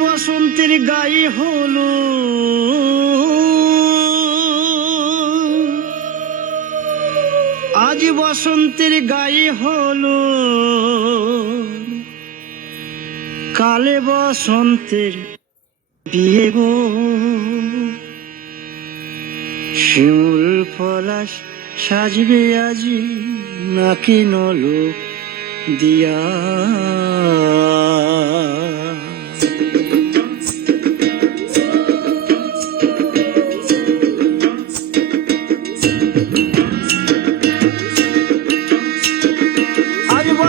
বসন্তের গায়ে হলো আজ বসন্তের গায়ে হলো কালে বসন্তের বিয়ে গো। শিমুল পলাশ সাজবে আজি নাকি নলক দিয়া।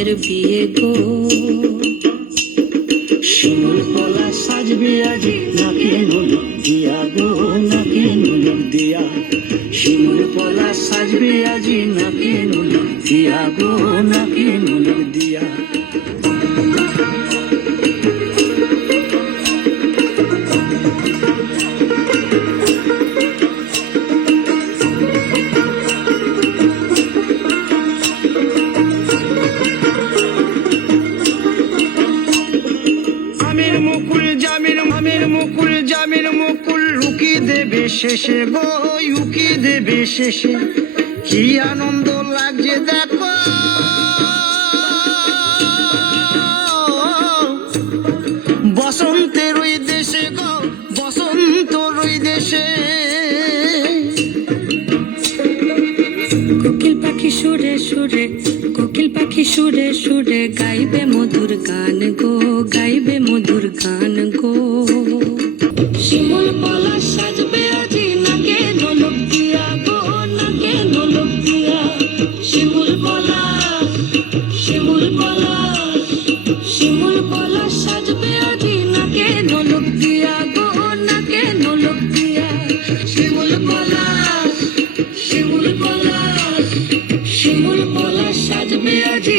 বসন্তের বিয়ে গো। পলা সাজবে আজ, নাকি দিয়া গো, নাকি দিয়া। শিমুল পলা সাজবে আজ, নাকি দিয়া গো, নাকি নলক দিয়া। আমির মুকুল, জামির আমির মুকুল, জামির মুকুল লুকি দেবে শেষে গো, উকি দেবে শেষে। কি আনন্দ লাগছে দেখো। বসন্তের ওই দেশে গো, বসন্ত ওই দেশে। কোকিল পাখি সুরে সুরে, কোকিল পাখি সুরে সুরে, গাইবে মধুর গান গো। শিমুল পলাশ সাজবে আজি